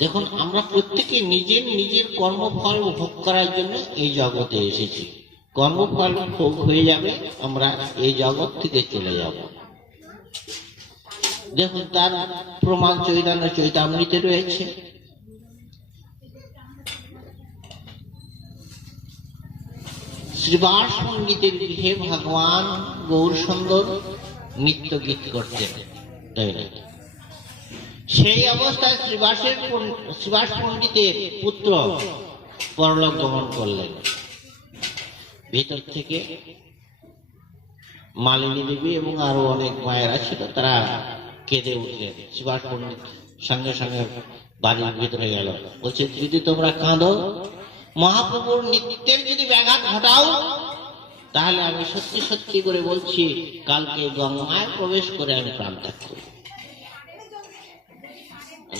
দেখুন, আমরা প্রত্যেকে নিজের নিজের কর্মফল ভোগ করার জন্য এই জগতে এসেছি। কর্মফল ভোগ হয়ে যাবে, আমরা এই জগৎ থেকে চলে যাব। দেখুন, তার প্রমাণ চৈতন্য চৈতামৃতে রয়েছে। শ্রীবাস পণ্ডিতের গৃহে ভগবান গৌরসুন্দর নিত্য গীত করতেন, তাই না? সেই অবস্থায় শ্রীবাস পণ্ডিতের পুত্র পরলোক গমন করলেন। ভিতর থেকে মালিনী দেবী এবং আরো অনেক মায়েরা ছিল, তারা কেঁদে উঠলেন। শ্রীবাস পণ্ডিত সঙ্গে সঙ্গে বাড়ির ভিতরে গেল, বলছে, যদি তোমরা কাঁদো, মহাপ্রভুর নিত্যের যদি ব্যাঘাত ঘটাও, তাহলে আমি সত্যি সত্যি করে বলছি, কালকে গঙ্গায় প্রবেশ করে আমি প্রাণ ত্যাগ করব।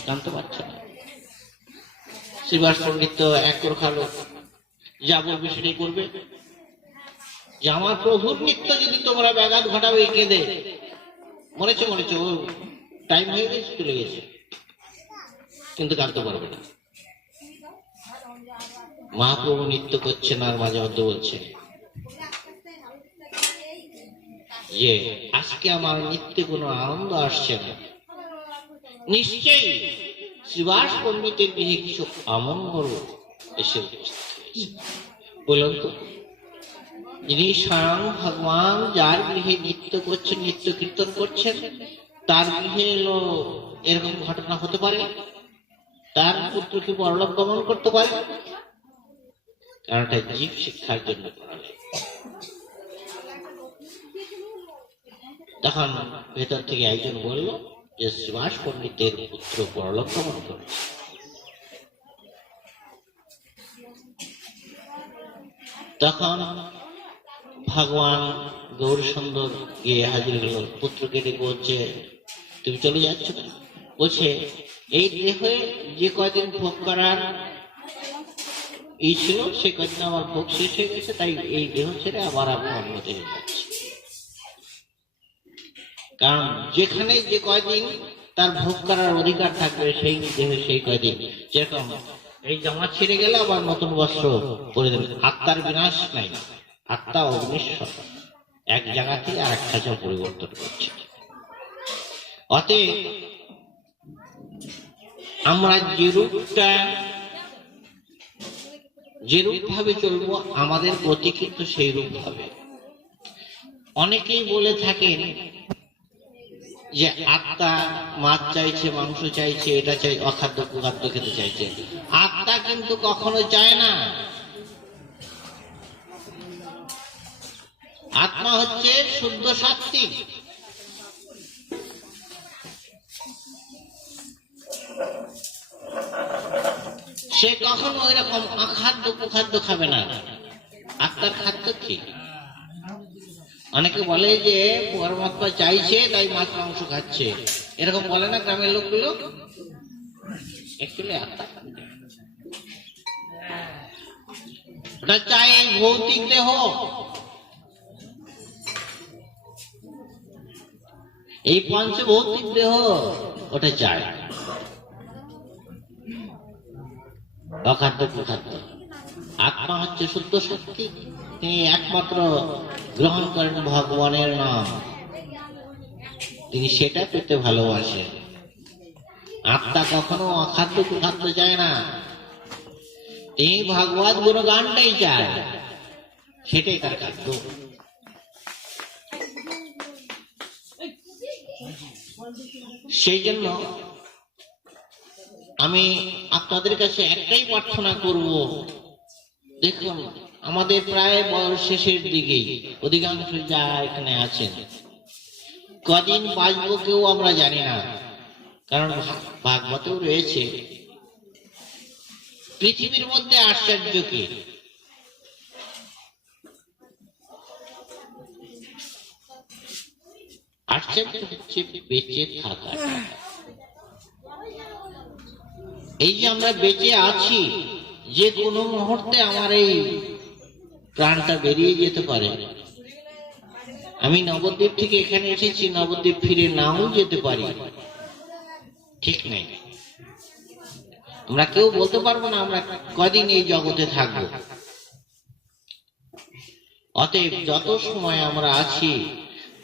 জানতে পারছে না। শ্রীবাস পণ্ডিত তো এক খালো যাব বিষয়টি করবে যে আমার প্রভুর নিত্য যদি তোমরা ব্যাঘাত ঘটাবে, কেঁদে মরেছে মরেছে, ও টাইম হয়ে গেছে, চলে গেছে, কিন্তু কাঁদতে পারবে না। মহাপ্রভু নিত্য করছেন আর মাঝে মধ্যে বলছে যে আজকে আমার নিত্যে কোনো আনন্দ আসছে না, নিশ্চয়ই শ্রীবাস পণ্ডিতের গৃহে কিছু অমঙ্গল এসে বলুন তো। যিনি স্বয়ং ভগবান, যার গৃহে নৃত্য করছেন, নিত্য কীর্তন করছেন, তার গৃহে এলো এরকম ঘটনা হতে পারে? তার পুত্র কি পরলোক গমন করতে পারে? কারণ এটা জীব শিক্ষার জন্য করা হয়। তখন ভেতর থেকে একজন বলল যে শ্রীবাস পণ্ডিতের পুত্র পরলোক গমন করেছে। তখন ভগবান গৌরসুন্দর গিয়ে হাজির হল, পুত্রকে ডেকে বলছে, তুমি চলে যাচ্ছ না? বলছে, এই দেহে যে কয়দিন ভোগ করার এই ছিল, সে কদিন আমার ভোগ শেষ হয়ে গেছে, তাই এই দেহ ছেড়ে আবার আমি অন্য দেহে যাচ্ছি। কারণ যেখানে যে কয়দিন তার ভোগ করার অধিকার থাকবে, সেই দেহে সেই কয়দিন, যেরকম এই জামা ছিঁড়ে গেলে আবার নতুন বস্ত্র পরে দেবে। আত্মার বিনাশ নাই, আত্মা অগ্নিশ্বর, এক জায়গা থেকে আর একটা জায়গা পরিবর্তন করছে। অতএব আমরা যেরূপ ভাবে চলবো, আমাদের প্রতি কিন্তু সেই রূপ ভাবে। অনেকেই বলে থাকেন যে আত্মা মাছ চাইছে, মাংস চাইছে, এটা চাই, অখাদ্য কুখাদ্য খেতে চাইছে। আত্মা কিন্তু কখনো চায় না। আত্মা হচ্ছে শুদ্ধ সাত্ত্বিক। সে কখনো ওই রকম অখাদ্য কুখাদ্য খাবে না। আত্মার খাদ্য কি? অনেকে বলে যে পরমাত্মা চাইছে তাই মাছ মাংস খাচ্ছে, এরকম বলে না গ্রামের লোকগুলো? অ্যাকচুয়ালি আত্মা ওটা চাই এই ভৌতিক দেহ, এই পঞ্চভৌতিক দেহ ওটা চায়, অখাদ্য কুখাদ্য। আত্মা হচ্ছে শুদ্ধ শক্তি, তিনি একমাত্র গ্রহণ করেন ভগবানের নাম, তিনি সেটা পেতে ভালোবাসেন। আত্মা কখনো অখাদ্য কুখাদ্য চায় না, তিনি ভগবত গুণগানটাই চায়, সেটাই তার খাদ্য। সেই জন্য আমি আপনাদের কাছে একটাই প্রার্থনা করব, দেখুন আমাদের প্রায় বয়স শেষের দিকেই, অধিকাংশ যা এখানে আছেন, কদিন বাঁচবো কেউ আমরা জানি না। কারণ ভাগবতেও রয়েছে, পৃথিবীর মধ্যে আশ্চর্য কি, আশ্চর্য হচ্ছে বেঁচে থাকাটা। এই যে আমরা বেঁচে আছি, যে কোনো মুহূর্তে আমার এই প্রাণটা বেরিয়ে যেতে পারে। আমি নবদ্বীপ থেকে এখানে এসেছি, নবদ্বীপ ফিরে নাও যেতে পারি, ঠিক নেই। আমরা কেউ বলতে পারবো না আমরা কদিন এই জগতে থাকবো। অতএব যত সময় আমরা আছি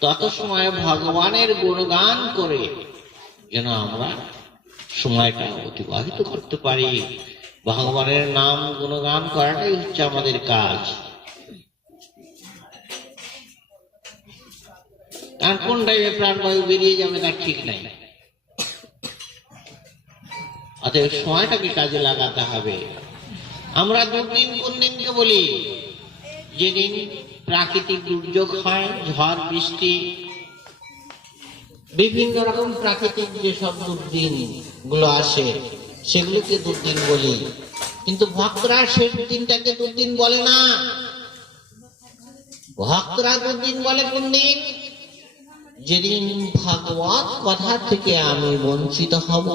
তত সময় ভগবানের গুণগান করে যেন আমরা সময়টা অতিবাহিত করতে পারি। ভগবানের নাম গুণগান করাটাই হচ্ছে আমাদের কাজ। আর কোন টাইমে প্রাণবায়ু বেরিয়ে যাবে তার ঠিক নাই। অতএব সময়টাকে কাজে লাগাতে হবে। আমরা দুদিন কোন দিনকে বলি? যেদিন প্রাকৃতিক দুর্যোগ হয়, ঝড় বৃষ্টি, বিভিন্ন রকম প্রাকৃতিক যেসব দুর্দিন গুলো আসে সেগুলোকে দুর্দিন বলি। কিন্তু ভক্তরা শেষ দিনটাকে দুর্দিন বলে না। ভক্তরা দুর্দিন বলে কোন দিন? যেদিন ভাগবত কথা থেকে আমি বঞ্চিত হব,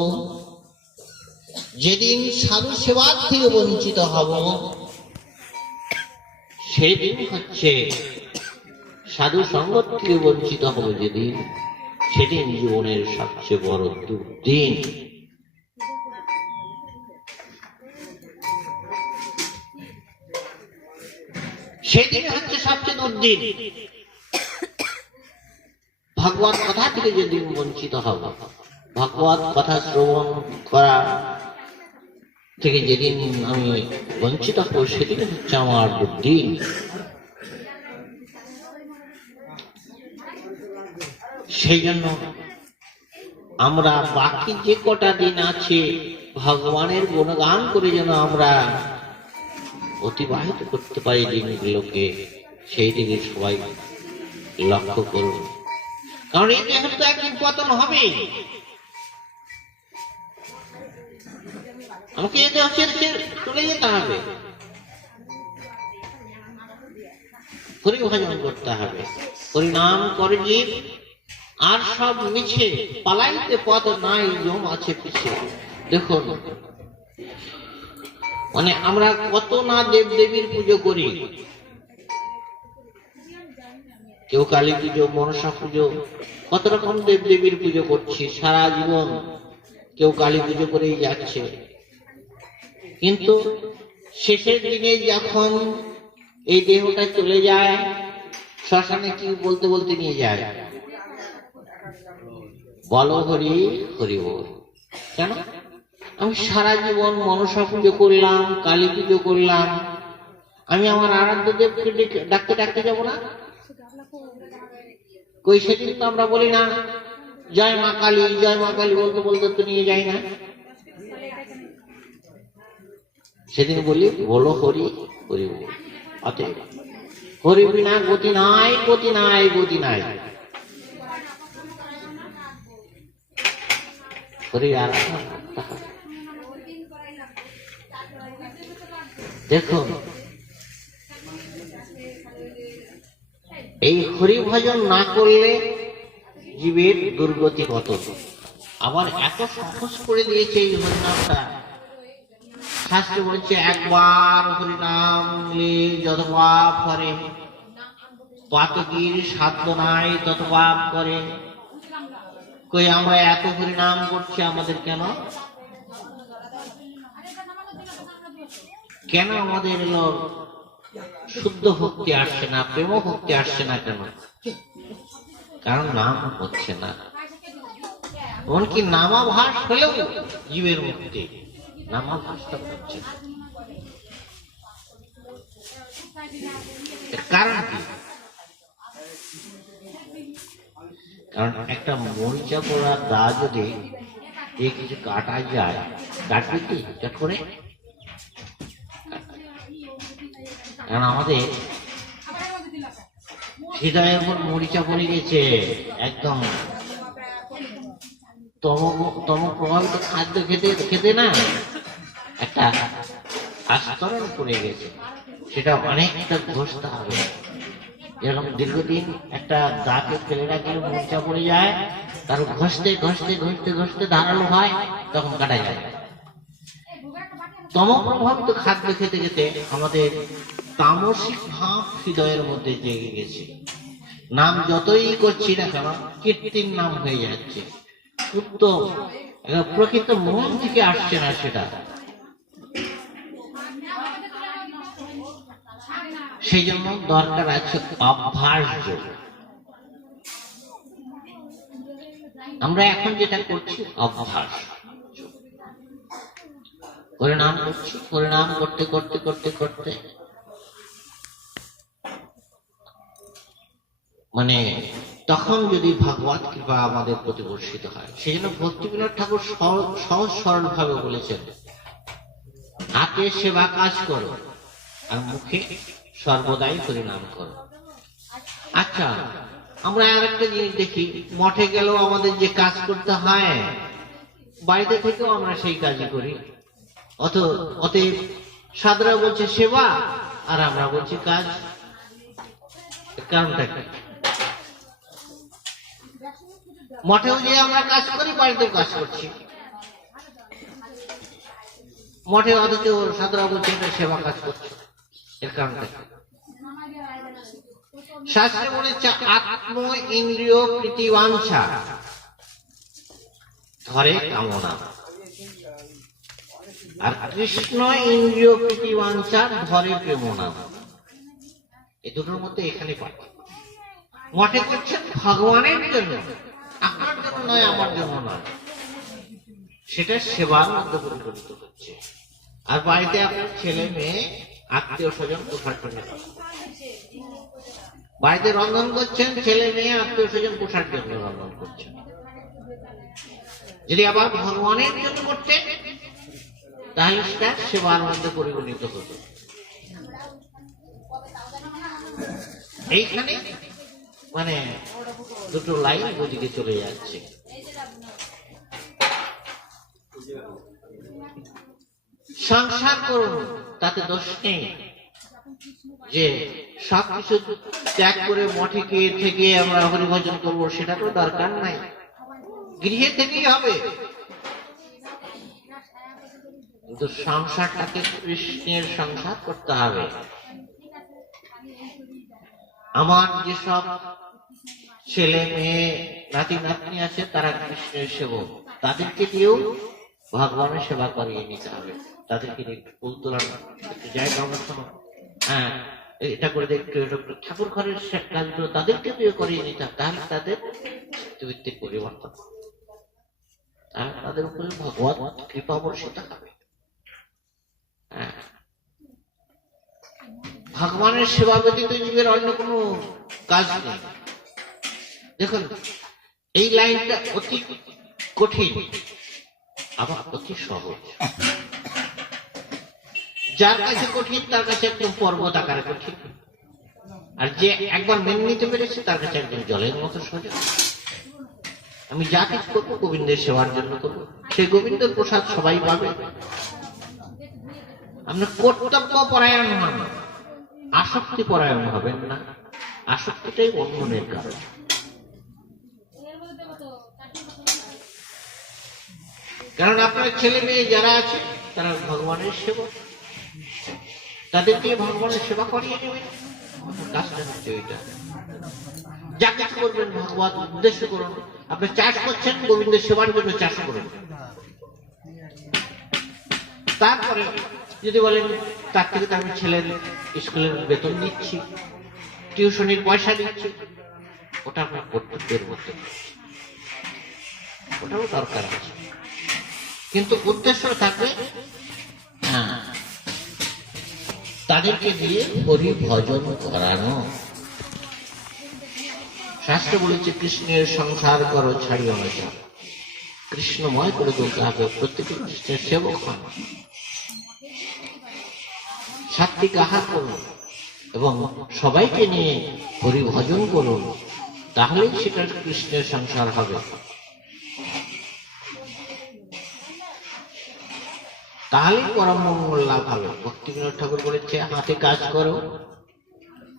যেদিন সাধু সেবার থেকে বঞ্চিত হব, সেদিন হচ্ছে সাধু সঙ্গত থেকে বঞ্চিত হব যেদিন, সেদিন জীবনের সবচেয়ে বড় দুর্দিন। সেদিন হচ্ছে সবচেয়ে দুর্দিন। ভগবত কথা থেকে যেদিন বঞ্চিত হব, ভগবত কথা শ্রবণ করা থেকে যেদিন আমি বঞ্চিত হব, সেদিন হচ্ছে আমার দুর্দিন। সেই জন্য আমরা বাকি যে কটা দিন আছে ভগবানের গুণগান করে যেন আমরা অতিবাহিত করতে পারি দিনগুলোকে, সেই দিকে সবাই লক্ষ্য করুন। কারণ এই দেহের তো একদিন পতন হবে। আমাকে এই দেহ ছেড়ে চলে যেতে হবে, হরিভজন করতে হবে, হরিনাম করে জীব আর সব মিছে, পালাইতে পথ নাই জম আছে পিছে। দেখুন, মানে আমরা কত না দেব দেবীর পুজো করি। কেউ কালী পুজো, মনসা পুজো, কত রকম দেব দেবীর পুজো করছি সারা জীবন। কেউ কালী পুজো করেই যাচ্ছে, কিন্তু শেষের দিনে যখন এই দেহটা চলে যায়, শ্মশানে কি বলতে বলতে নিয়ে যায়? বলো হরি হরি বল। কেন? আমি সারা জীবন মনসা পুজো করলাম, কালী পুজো করলাম, আমি আমার আরাধ্য দেবকে ডাকতে ডাকতে যাবো না? কই সেদিন তো আমরা বলি না জয় মা কালী, জয় মা কালী বলতে বলতে তো নিয়ে যাই না। সেদিন বলি বলো হরি হরি বল। অতএব হরি বিনা গতি নাই, গতি নাই, গতি নাই। হরি আরাধনা করতে হবে। দেখুন, এই হরি ভজন না করলে জীবের দুর্গতি কত। আবার এত সহজ করে দিয়েছে এই হরিনামটা। শাস্ত্রে বলছে একবার হরিনাম নিলে যত পাপ করে, পাতকীর সাধ্য নাই তত পাপ করে। কই আমরা এত হরিনাম করছি, আমাদের কেন কেন আমাদের এলো শুদ্ধ ভক্তি আসছে না, প্রেম ভক্তি আসছে না কেন? কারণ নাম হচ্ছে না। এমনকি নামাভাস হলেও জীবের মুক্তি, নামাভাসটা হচ্ছে না। কারণ কি? কারণ একটা মরিচা পোড়া দা যদি এই কিছু কাটা যায়, কাটবে কি চট করে? কারণ আমাদের হৃদয়ের উপর মরিচা পড়ে গেছে, একদম তম প্রভাবিত খাদ্য খেতে খেতে না একটা আস্তরণ পড়ে গেছে, সেটা অনেকটা ঘষতে হবে। যেরকম দীর্ঘদিন একটা দাঁতে ফেলে রাখলে মরিচা পড়ে যায়, তার ঘষতে ঘষতে ঘষতে ঘষতে ধারালো হয়, তখন কাটা যায়। তম প্রভাবিত খাদ্য খেতে খেতে আমাদের তামসিক ভাব হৃদয়ের মধ্যে জেগে গেছে। নাম যতই করছি না কেন কীর্তির নাম হয়ে যাচ্ছে, প্রকৃত মন থেকে আসছে না সেটা। সেই জন্য দরকার আছে অভ্যাস যোগ। আমরা এখন যেটা করছি অভ্যাস পরিণাম করছি, পরিণাম করতে করতে করতে করতে মানে তখন যদি ভগবত কৃপা আমাদের প্রতি বর্ষিত হয়। সেই জন্য ভক্তিবিনোদ ঠাকুর সহজ সরল ভাবে বলেছেন, হাতে সেবা কাজ করো আর মুখে সর্বদাই পরিণাম করো। আচ্ছা, আমরা আর একটা জিনিস দেখি, মঠে গেলেও আমাদের যে কাজ করতে হয়, বাড়িতে থেকেও আমরা সেই কাজই করি। অতএব সাধুরা বলছে সেবা আর আমরা বলছি কাজ। কারণটা কি? মঠেও যে আমরা কাজ করি, বাড়িতেও কাজ করছি। মঠে অথচ সাধুরা বলছে এটা সেবা কাজ করছে। এর কারণটা কি? শাস্ত্রে বলেছে আত্ম ইন্দ্রিয় প্রীতিবাঞ্ছা ধরে কামনা, আর কৃষ্ণ ইন্দ্রিয় প্রীতিবাঞ্ছা ধরে প্রেমনা। এই দুটোর মধ্যে এখানে পার্থক্য। মঠে করছেন ভগবানের জন্য, আপনার জন্য নয়, আমার জন্য নয়, সেটা সেবার মধ্যে পরিগণিত হচ্ছে। আর বাড়িতে আপনার ছেলে মেয়ে আত্মীয় স্বজন পোষার জন্য, বাড়িতে রন্ধন করছেন, ছেলে মেয়ে আত্মীয় স্বজন পোষার জন্য রন্ধন করছেন। যদি আবার ভগবানের জন্য করতেন তাহলে সেটা সেবার মধ্যে পরিগণিত হতো। এইখানে মানে দুটো লাইন ওদিকে চলে যাচ্ছে। সংসার করুন, তাতে দোষ নেই যে সবকিছু ত্যাগ করে মঠে গিয়ে থেকে আমরা হরিভজন করবো, সেটা তো দরকার নাই, গৃহে থেকেই হবে। কিন্তু সংসারটাকে কৃষ্ণের সংসার করতে হবে। আমার যেসব ছেলে মেয়ে নাতি নাতনি আছে তারা কৃষ্ণের সেবক, তাদেরকে দিয়েও ভগবানের সেবা করিয়ে নিতে হবে। তাদেরকে ফুল তোলানো, একটু জায়গা অনুষ্ঠান, হ্যাঁ এটা করে একটু ঠাকুর ঘরের কাজগুলো তাদেরকে দিয়ে করিয়ে নিতে হবে। তাহলে তাদের ভিত্তিক পরিবর্তন, তাহলে তাদের উপরে ভগবত কৃপা বর্ষিত হবে। ভগবানের সেবা ব্যতীত জীবের অন্য কোনো কাজ নেই। দেখুন, এই লাইনটা অতি কঠিন আবার অতি সহজ। যার কাছে কঠিন তার কাছে একদম পর্বত আকারে কঠিন, আর যে একবার মেনে নিতে পেরেছে তার কাছে একদম জলের মতো সোজা। আমি যা কিছু করবো গোবিন্দের সেবার জন্য করবো, সেই গোবিন্দের প্রসাদ সবাই পাবে। আমরা কর্তব্য পরায়ণ হন, আসক্তি পরায়ণ হবেন না। আসক্তিটাই বন্ধনের কারণ। কারণ আপনার ছেলে মেয়ে যারা আছে তারা ভগবানের সেবক, তাদেরকে ভগবানের সেবা করিয়ে নেবেন। কাজটা হচ্ছে ওইটা। যা কিছু করবেন ভগবত উদ্দেশ্য করুন। আপনি চাষ করছেন গোবিন্দের সেবার জন্য চাষ করুন। তারপরে যদি বলেন তার থেকে আমি ছেলের স্কুলের বেতন দিচ্ছি, টিউশনির পয়সা দিচ্ছি, ওটা আপনার কর্তব্যের মধ্যে, ওটাও দরকার আছে। কিন্তু উদ্দেশ্য থাকবে তাদেরকে দিয়ে হরি ভজন করানো। শাস্ত্র বলেছে কৃষ্ণের সংসার করো ছাড়িও না, কৃষ্ণময় করে তুলতে হবে। প্রত্যেকে কৃষ্ণের সেবক হন, সাত্বিক আহার করুন এবং সবাইকে নিয়ে হরি ভজন করুন, তাহলেই সেটা কৃষ্ণের সংসার হবে। তাহলেই পরম মঙ্গল লাভ হবে। ভক্তিবিনোদ ঠাকুর বলেছে হাতে কাজ করো,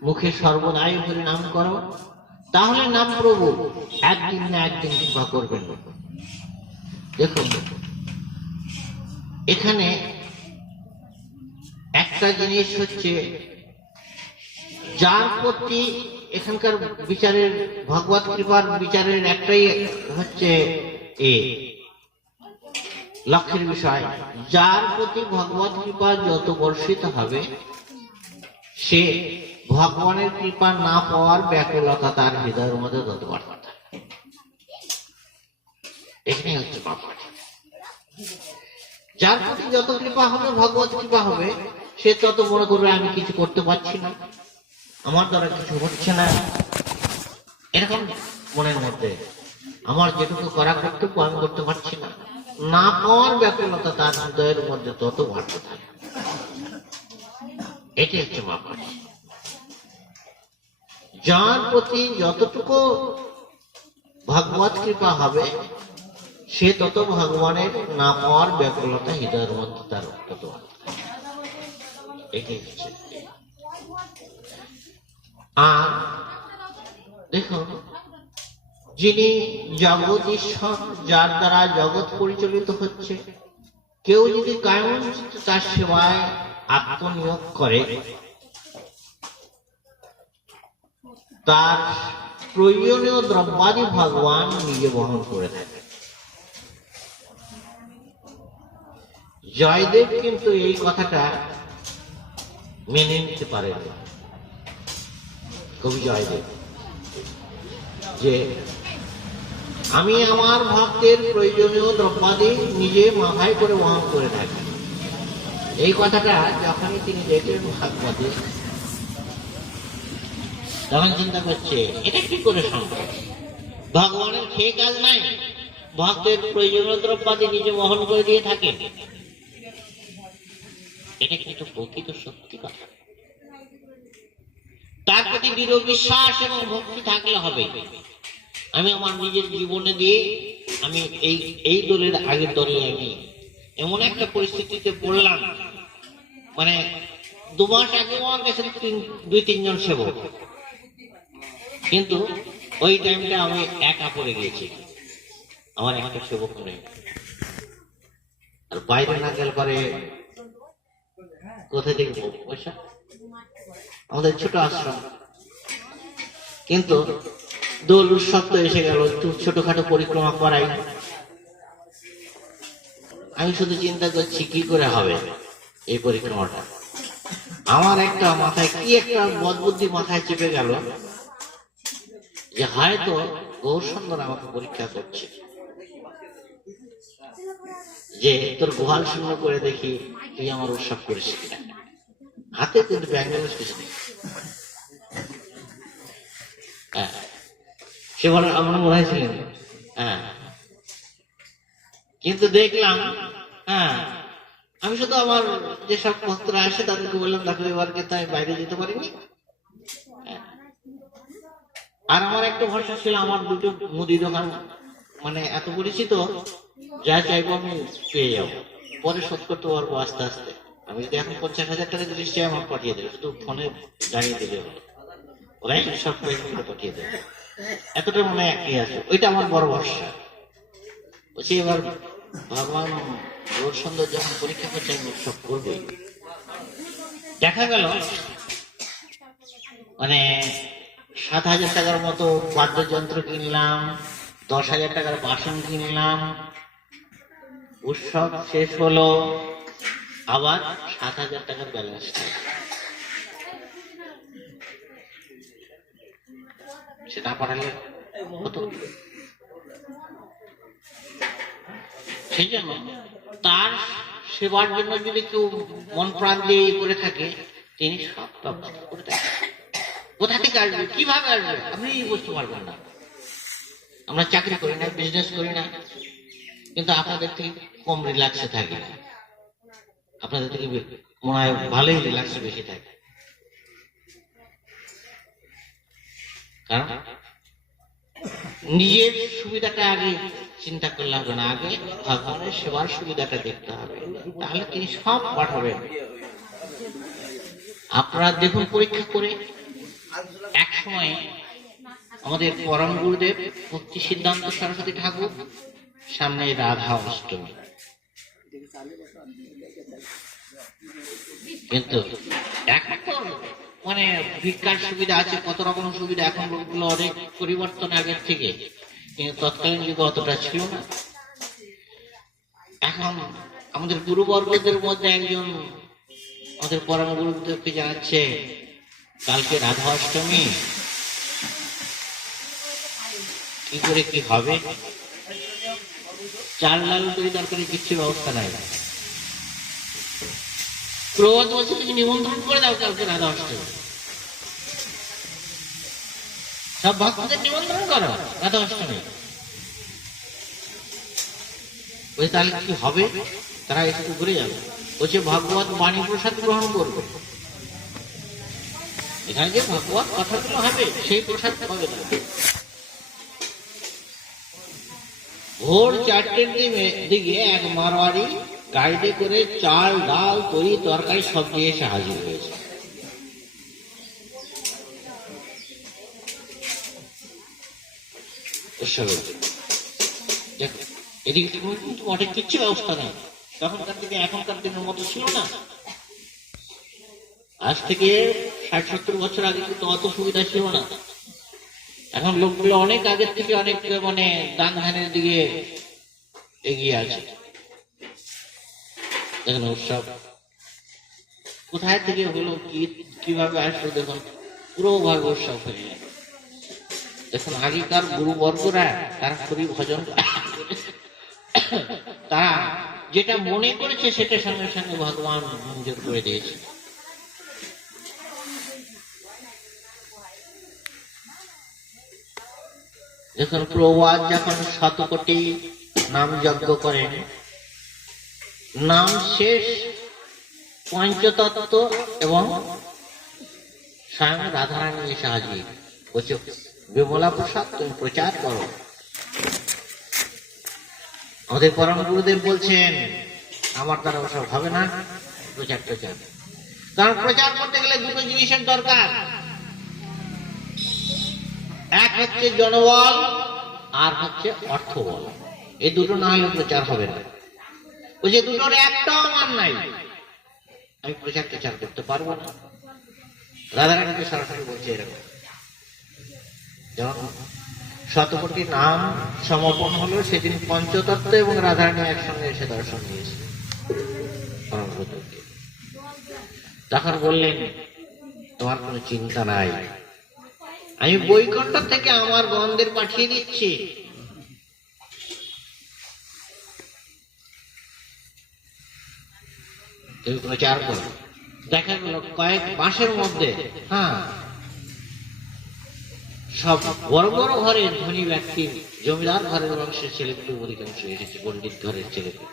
মুখে সর্বদাই হরি নাম করো, তাহলে নাম প্রভু একদিন না একদিন কৃপা করবেন। দেখুন, এখানে একটা জিনিস হচ্ছে, যার প্রতি এখানকার বিচারের ভগবত কৃপার বিচারের একটাই হচ্ছে লক্ষ্যের বিষয়, যার প্রতি ভগবত কৃপা যত বর্ষিত হবে সে ভগবানের কৃপা না পাওয়ার ব্যাকুলতা তার হৃদয়ের মধ্যে তত বাড়তে থাকে। এখানে হচ্ছে ব্যাপার। যার প্রতি যত কৃপা হবে, ভগবত কৃপা হবে, সে তত মনে করবে আমি কিছু করতে পারছি না, আমার দ্বারা কিছু হচ্ছে না, এরকম মনের মধ্যে আমার যেটুকু করা কর্তব্য আমি করতে পারছি না, না পাওয়ার ব্যাকুলতা তার হৃদয়ের মধ্যে তত বাড়তে থাকে। এটি হচ্ছে ব্যাপার। যার প্রতি যতটুকু ভগবত কৃপা হবে, সে তত ভগবানের না পাওয়ার ব্যাকুলতা হৃদয়ের মধ্যে তার তত বাড়তে থাকে। এটাই হচ্ছে। আর দেখুন, যিনি জগৎ ঈশ্বর, যার দ্বারা জগৎ পরিচালিত হচ্ছে, কেউ যদি কায়ম তার সেবায় আত্মনিয়োগ করে, তার প্রয়োজনীয় দ্রব্যাদি ভগবান নিজে বহন করে থাকে। জয়দেব কিন্তু এই কথাটা মেনে নিতে পারেন, কবি জয়দেব, যে আমি আমার ভক্তের প্রয়োজনীয় দ্রব্যাদি নিজে মাথায় করে বহন করে থাকি। এই কথাটা যখনই তিনি দেখলেন ভাগবতে, তখন চিন্তা করছে এটা কি করে সম্ভব? ভগবানের খেয়ে কাজ নাই, ভক্তের প্রয়োজনীয় দ্রব্যাদি নিজে বহন করে দিয়ে থাকে। এটা কিন্তু প্রকৃত সত্যি কথা। তার প্রতি দৃঢ় বিশ্বাস এবং ভক্তি থাকলে হবে। আমি আমার নিজের জীবনে দিয়ে আমি এই দলের আগের দলে আমি এমন একটা পরিস্থিতিতে পড়লাম, মানে 2 মাস আগে আমার কাছে 2-3 জন সেবক, কিন্তু ওই টাইমটা আমি একা পড়ে গিয়েছি, আমার একটা সেবক নেই। আর বাইরে না গেলে পরে কোথায় দেখবো পয়সা? আমাদের ছোট আশ্রম, কিন্তু দোল উৎসব তো এসে গেল, একটু ছোটখাটো পরিক্রমা করাই। আমি শুধু চিন্তা করছি কি করে হবে এই পরিক্রমাটা। আমার একটা মাথায় কি একটা বদবুদ্ধি মাথায় চেপে গেল, যে হয়তো গৌরসুন্দর আমাকে পরীক্ষা করছে, যে তোর গোহাল শূন্য করে দেখি তুই আমার উৎসব করিস কিনা। হাতে কিন্তু ব্যাঙ্গালোর কিছু নেই। সে বলে আমার মনে হয়েছিলেন, হ্যাঁ, কিন্তু দেখলাম, হ্যাঁ, আমি শুধু আমার যেসব ভক্তরা আসে তাদেরকে বললাম দেখো এবারকে তো আমি বাইরে যেতে পারিনি। আর আমার একটা ভরসা ছিল, আমার 2টো মুদি দোকান মানে এত পরিচিত, যা চাইবো আমি পেয়ে যাবো, পরে শোধ করতে পারবো আস্তে আস্তে। আমি যদি এখন 50,000 টাকা জিনিস চাই আমার পাঠিয়ে দেবে, শুধু ফোনে জানিয়ে দিলে হলো, ওরাই সব পয়সা পাঠিয়ে দেবে। এতটা মনে একই আছে, ওইটা আমার বড় ভরসা। বলছি এবার ভগবান গৌরসুন্দর যখন পরীক্ষা করছে আমি সব করবোই। দেখা গেল মানে 7,000 টাকার মতো বাদ্যযন্ত্র কিনলাম, 10,000 টাকার বাসন কিনলাম, উৎসব শেষ হলো, আবার 7,000 টাকার ব্যালেন্স সেটা পাঠালে হতো। সেই জন্য তার সেবার জন্য যদি কেউ মন প্রাণ দিয়ে করে থাকে, তিনি সব ব্যবস্থা করে থাকেন। কোথা থেকে আসবে, কিভাবে আসবে আপনি বুঝতে পারবেন না। আমরা চাকরি করি না, বিজনেস করি না, কিন্তু আপনাদের থেকে কম রিল্যাক্সে থাকি না, আপনাদের থেকে মনে হয় ভালোই রিল্যাক্সে বেশি থাকে। কারণ নিজের সুবিধাটা আগে চিন্তা করলে হবে না, আগে ভগবানের সেবার সুবিধাটা দেখতে হবে, তাহলে তিনি সব পাঠাবেন। আপনারা দেখুন পরীক্ষা করে, এক সময় আমাদের পরম গুরুদেব ভক্তি সিদ্ধান্ত সরস্বতী ঠাকুর, সামনে রাধা অষ্টমী, কিন্তু এখন মানে ভিক্ষার সুবিধা আছে, কত রকম সুবিধা, এখন লোকগুলো অনেক পরিবর্তন আগের থেকে, কিন্তু তৎকালীন যুগে অতটা ছিল না। এখন আমাদের গুরুবর্গদের মধ্যে একজন আমাদের পরম গুরুদেবকে জানাচ্ছে কালকে রাধা অষ্টমী, কি করে কি হবে? চাল ডাল তৈরি তরকারি কিচ্ছু ব্যবস্থা নাই। প্রভাত বলছে তুমি নিমন্ত্রণ করে দাও কালকে রাধা অষ্টমী, সব ভক্তদের নিমন্ত্রণ করো রাধা অষ্টমী। ওই তাহলে কি হবে? তারা একটু ঘুরে যাবে, বলছে ভগবত বাণী প্রসাদ গ্রহণ করবে। এখানে যে ভগবত কথাগুলো হবে সেই প্রসাদ পাবে না। ভোর 4টের দিকে এক মারোয়ারি গাড়িতে করে চাল ডাল তরি তরকারি সব দিয়ে এসে হাজির হয়েছে। দেখো এদিকে কিন্তু অনেক কিচ্ছু ব্যবস্থা নেই। তখনকার দিনে এখনকার দিনের মতো ছিল না। আজ থেকে 60-70 বছর আগে কিন্তু অত সুবিধা ছিল না। এখন লোকগুলো অনেক আগের থেকে অনেক দান ধ্যানের দিকে এগিয়ে আছে। দেখুন উৎসব কোথায় থেকে হলো, কিভাবে আসলো, দেখুন পুরো ভাগ উৎসব হয়ে যায়। দেখুন আগেকার গুরুবর্গরা তারা হরি ভজন তারা যেটা মনে করেছে সেটা সঙ্গে সঙ্গে ভগবান মঞ্জুর করে দিয়েছে। যখন প্রবাদ যখন 100 কোটি নাম যজ্ঞ করেন, নাম শেষ পঞ্চতত্ত্ব এবং স্বয়ং রাধারানী এসে হাজির বলছে বিমলা প্রসাদ তুমি প্রচার করো। আমাদের পরম গুরুদেব বলছেন আমার দ্বারা ওসব হবে না, প্রচার। কারণ প্রচার করতে গেলে দুটো জিনিসের দরকার, এক হচ্ছে জনবল আর হচ্ছে অর্থবল। এই দুটো না হলে প্রচার হবে না। ওই যে দুটোর একটাও আমার নাই, আমি প্রচার করতে পারবো না। রাধারানীকে সরাসরি বলছে এরকম। যখন 100 কোটি নাম সমর্পণ হলো সেদিন পঞ্চতত্ত্ব এবং রাধারানী একসঙ্গে এসে দর্শন দিয়েছে পরমগুরুদেবকে। তখন বললেন তোমার কোনো চিন্তা নাই, আমি বৈকুণ্ঠ থেকে আমার গণদের পাঠিয়ে দিচ্ছি। তুমি প্রচার করো। দেখা গেল কয়েক মাসের মধ্যে সব বড় বড় ঘরের ধনী ব্যক্তি, জমিদার ঘরের বংশের ছেলেগুলো অধিকাংশ এসেছে, পণ্ডিত ঘরের ছেলেগুলো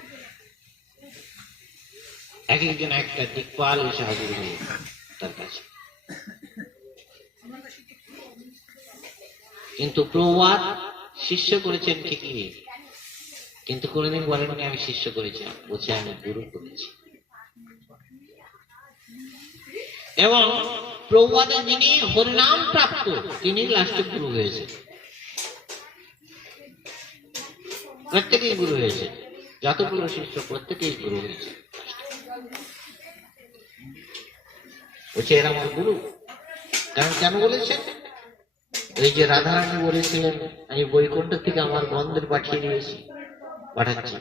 এক একজন একটা দিকপাল এসে হাজির হয়ে তার কাছে। কিন্তু প্রবাদ শিষ্য করেছেন ঠিকই, কিন্তু কোনদিন বলেননি আমি শিষ্য করেছি, বলছে আমি গুরু করেছি। এবং প্রবাদে যিনি হরিনাম প্রাপ্ত তিনি লাস্টে গুরু হয়েছে, প্রত্যেকেই গুরু হয়েছে। যতগুলো শিষ্য প্রত্যেকেই গুরু হয়েছে। বলছে এরা আমার গুরু। কারণ কেন বলেছেন? এই যে রাধারানী বলেছিলেন আমি বৈকুণ্ঠ থেকে আমার গণদের পাঠাচ্ছি,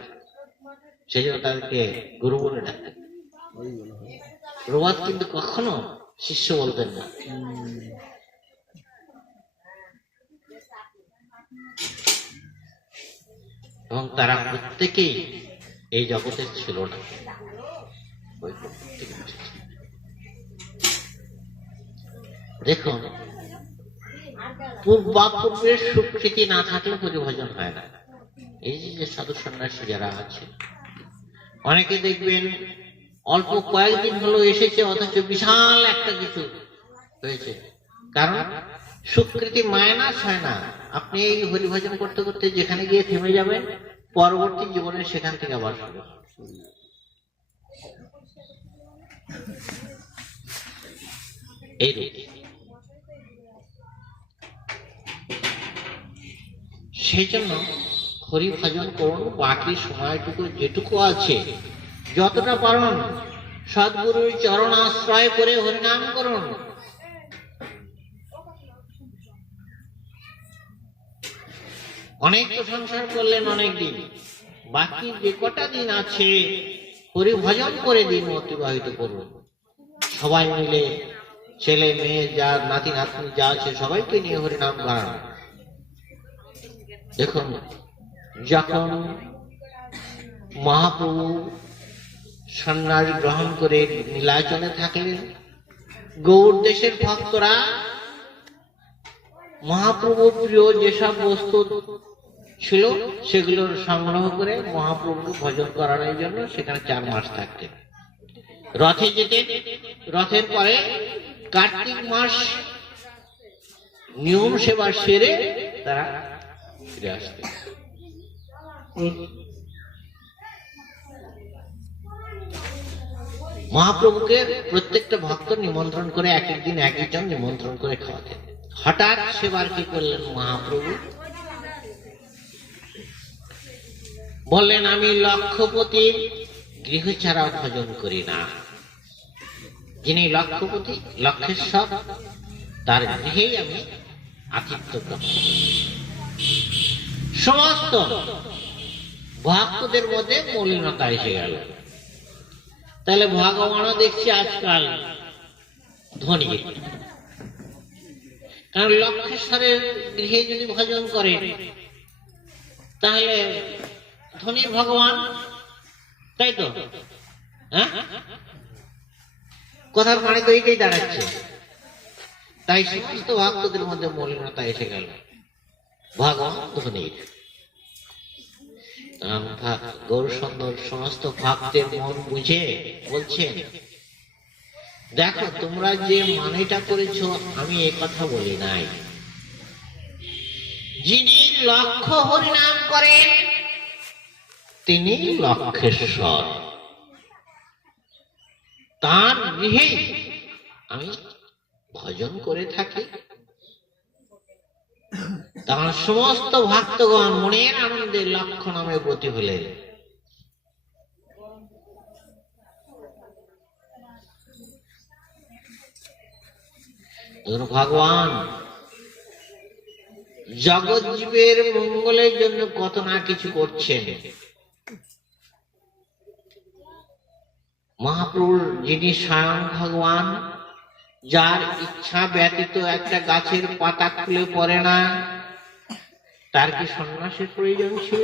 সেই জন্য তাদেরকে গুরু বলে ডাকতেন। প্রবাদ কিন্তু কখনো শিষ্য বলতেন না। এবং তারা প্রত্যেকেই এই জগতের ছিল না, দেখুন পূর্বের সুকৃতি না থাকলে পরিভজন হয় না। এই যে সাধু সন্ন্যাসী যারা আছে অনেকে দেখবেন অল্প কয়েকদিন হলো এসেছে, অথচ বিশাল একটা কিছু হয়েছে। কারণ সুকৃতি মায়নাস হয় না। আপনি এই হরিভজন করতে করতে যেখানে গিয়ে থেমে যাবেন, পরবর্তী জীবনে সেখান থেকে আবার শুরু। এই সেই জন্য হরিভজন করুন, বাকি সময়টুকু যেটুকু আছে যতটা পারেন সদ্গুরুর চরণ আশ্রয় করে হরিনাম করুন। অনেক তো সংসার করলেন অনেক দিন, বাকি যে কটা দিন আছে হরিভজন করে দিন অতিবাহিত করুন। সবাই মিলে ছেলে মেয়ে যা নাতি নাতনি যা আছে সবাইকে নিয়ে হরিনাম গান। দেখুন, যখন মহাপ্রভু সন্ন্যাস গ্রহণ করে নীলাচলে থাকলেন, গৌড় দেশের ভক্তরা মহাপ্রভু প্রিয় যেসব বস্তু ছিল সেগুলো সংগ্রহ করে মহাপ্রভুকে ভজন করানোর জন্য সেখানে 4 মাস থাকতেন। রথে যেতেন, রথের পরে কার্তিক মাস নিয়ম সেবা সেরে তারা ফিরে আসতেন। মহাপ্রভুকে প্রত্যেকটা ভক্ত নিমন্ত্রণ করে এক একদিন এক একজন নিমন্ত্রণ করে খাওয়াতেন। হঠাৎ সেবার কি করলেন মহাপ্রভু, বললেন আমি লক্ষপতির গৃহ ছাড়া ভজন করি না। যিনি লক্ষপতি, লক্ষেশ্বর, তার গৃহেই আমি আতিথ্য গ্রহণ করি। সমস্ত ভক্তদের মধ্যে মলিনতা এসে গেল। তাহলে ভগবানও দেখছি আজকাল ধনী, কারণ লক্ষেশ্বরের গৃহে যদি ভজন করে তাহলে ধনী ভগবান, তাই তো? হ্যাঁ, কথার মানে তো এইটাই দাঁড়াচ্ছে। তাই সমস্ত ভক্তদের মধ্যে মলিনতা এসে গেল, ভগবান ধনীর। গৌরসুন্দর সমস্ত ভক্তের মন বুঝে বলছেন, দেখো তোমরা যে মানেটা করেছো আমি এ কথা বলি নাই। যিনি লক্ষ হরিনাম করেন তিনি লক্ষেশ্বর, তার গৃহে আমি ভজন করে থাকি। তার সমস্ত ভক্তগণ মনের আনন্দে লক্ষ নামে ব্রতী হলেন। ভগবান জগৎ জীবের মঙ্গলের জন্য কত না কিছু করছেন। মহাপ্রভু যিনি স্বয়ং ভগবান, যার ইচ্ছা ব্যতীত একটা গাছের পাতা খুলে পড়ে না, তার কি সন্ন্যাসের প্রয়োজন ছিল?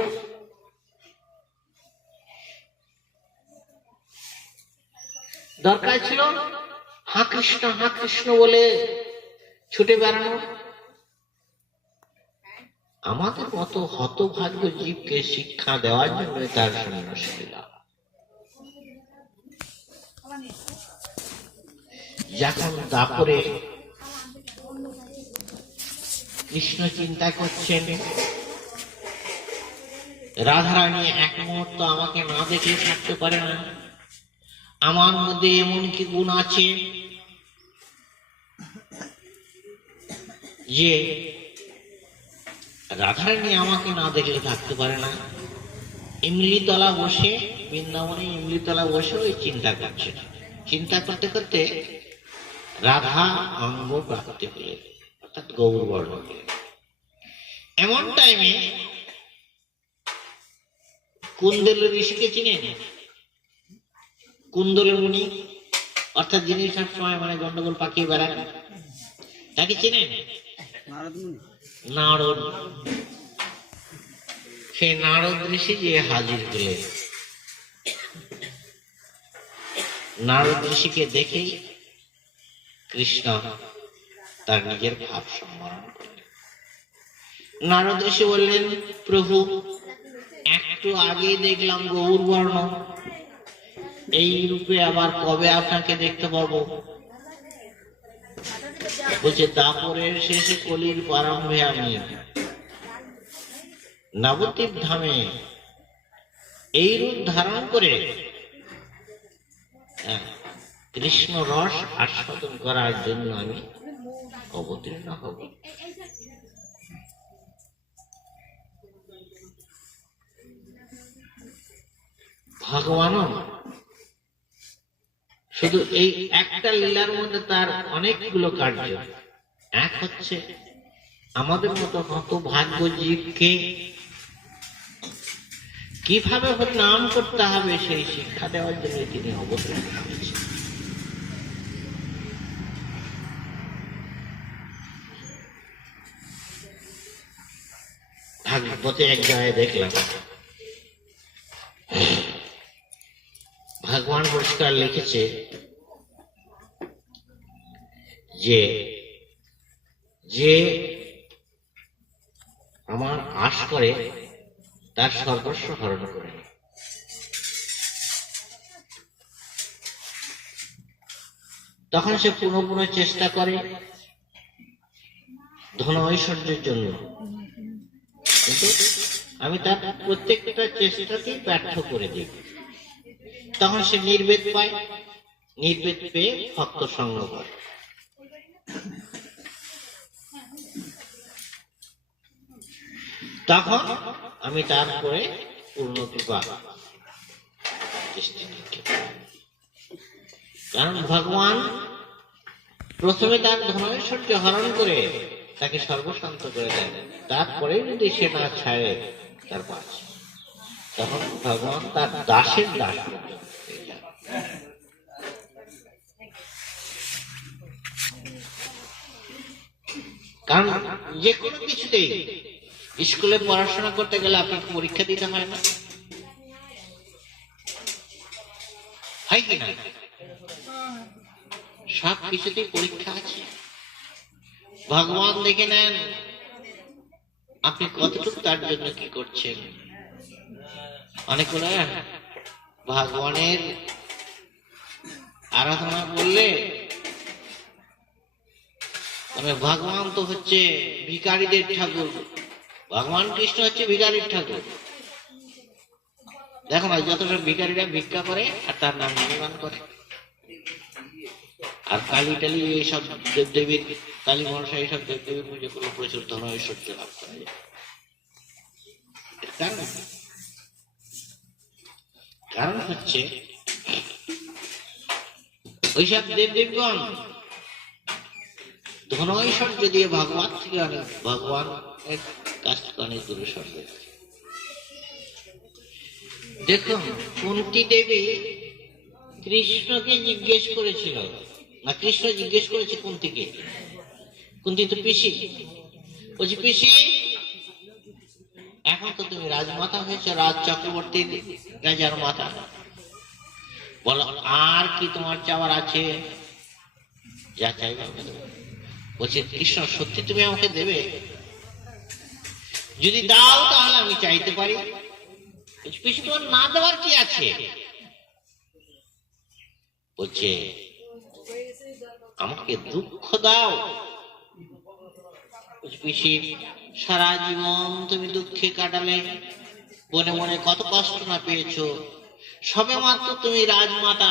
দরকার ছিল হা কৃষ্ণ বলে ছুটে বেড়ানো? আমাদের মতো হতভাগ্য জীবকে শিক্ষা দেওয়ার জন্য তার সন্ন্যাস লীলা। যখন দাপরে কৃষ্ণ চিন্তা করছেন, রাধারানী এক মুহূর্ত আমাকে না দেখে থাকতে পারে না, আমার মধ্যে এমন কি গুণ আছে যে রাধারানী আমাকে না দেখলে থাকতে পারে না। ইমলিতলা বসে, বৃন্দাবনে ইমলিতলা বসে ওই চিন্তা করছে। চিন্তা করতে করতে রাধা অঙ্গ প্রাপ্তি হলেন, অর্থাৎ গৌর বর্ণ হলেন। এমন টাইমে কুন্দল ঋষিকে চিনেন? কুন্দল মুনি, অর্থাৎ যিনি সবসময় গন্ডগোল পাকিয়ে বেড়ান, তাকে চিনেন? নারদ। সেই নারদ ঋষি যে হাজির হলেন। নারদ ঋষিকে দেখেই কৃষ্ণ তার নিজের ভাব সম্বরণ করলেন। নারদ ঋষি বললেন, প্রভু একটু আগে দেখলাম গৌর বর্ণ, এই রূপে আবার কবে আপনাকে দেখতে পাবো? বলছে দাপরের শেষে কলির প্রারম্ভে আমি নবদ্বীপ ধামে এই রূপ ধারণ করে কৃষ্ণ রস আস্বাদন করার জন্য আমি অবতীর্ণ হব। ভগবানও শুধু এই একটা লীলার মধ্যে তার অনেকগুলো কার্য। এক হচ্ছে আমাদের মতো হতভাগ্য জীবকে কিভাবে নাম করতে হবে সেই শিক্ষা দেওয়ার জন্য তিনি অবতীর্ণ হয়েছেন। ভাগবতে এক জায়গায় দেখলাম ভগবান পরিষ্কার লিখেছে যে যে আমার আশ করে তার সর্বস্ব হরণ করে। তখন সে পুনঃ পুনঃ চেষ্টা করে ধন ঐশ্বর্যের জন্য, কিন্তু আমি তার প্রত্যেকটা চেষ্টাতেই ব্যর্থ করে দিই। তখন সে নির্বেদ পায়, নির্বেদ পেয়ে ভক্ত সঙ্গ করে। তখন আমি তারপরে পূর্ণ কৃপা কারণ ভগবান প্রথমে তার ধনৈশ্বর্য হরণ করে তাকে সর্বশান্ত করে দেন, তারপরে যদি সে না ছাড়ে তার পাশ, তখন ভগবান তার দাসের দাস হয়ে যান। কারণ যে কোনো কিছুতেই স্কুলে পড়াশোনা করতে গেলে আপনাকে পরীক্ষা দিতে হয় না, হয় কি না? সব কিছুতেই পরীক্ষা আছে। ভগবান দেখে নেন আপনি কতটুকু তার জন্য কি করছেন। অনেক ভগবানের আরাধনা করলে ভগবান তো হচ্ছে ভিখারীদের ঠাকুর, ভগবান কৃষ্ণ হচ্ছে ভিখারীর ঠাকুর। দেখো না, যত সব ভিখারীরা ভিক্ষা করে আর তার নাম নির্মাণ করে, আর কালী টালি এইসব দেবদেবীর, কালী মনসা এইসব দেবদেবীর পুজো করলে প্রচুর ধন ঐশ্বর্য লাভ করা যায়। কারণ হচ্ছে ওইসব দেবদেবগণ ধন ঐশ্বর্য দিয়ে ভগবান থেকে অনেক, ভগবানের কাছ থেকে অনেক দূরে সরবে। দেখুন, কুন্তী দেবী কৃষ্ণকে জিজ্ঞেস করেছিল, না কৃষ্ণ জিজ্ঞেস করেছে কুন্তীকে, কুন্তী তো পিসি, বলছি পিসি এখন তো তুমি রাজমাতা হয়েছে, রাজ চক্রবর্তী রাজার মাতা, বলো আর কি তোমার চাওয়ার আছে, যা চাইবে আমাকে দেবে। বলছে কৃষ্ণ সত্যি তুমি আমাকে দেবে? যদি দাও তাহলে আমি চাইতে পারি। পিসি তোমার না দেওয়ার কি আছে? বলছে আমাকে দুঃখ দাও। পিসি সারা জীবন তুমি দুঃখে কাটালে, মনে মনে কত কষ্ট না পেয়েছো, সবে মাত্র তুমি রাজমাতা।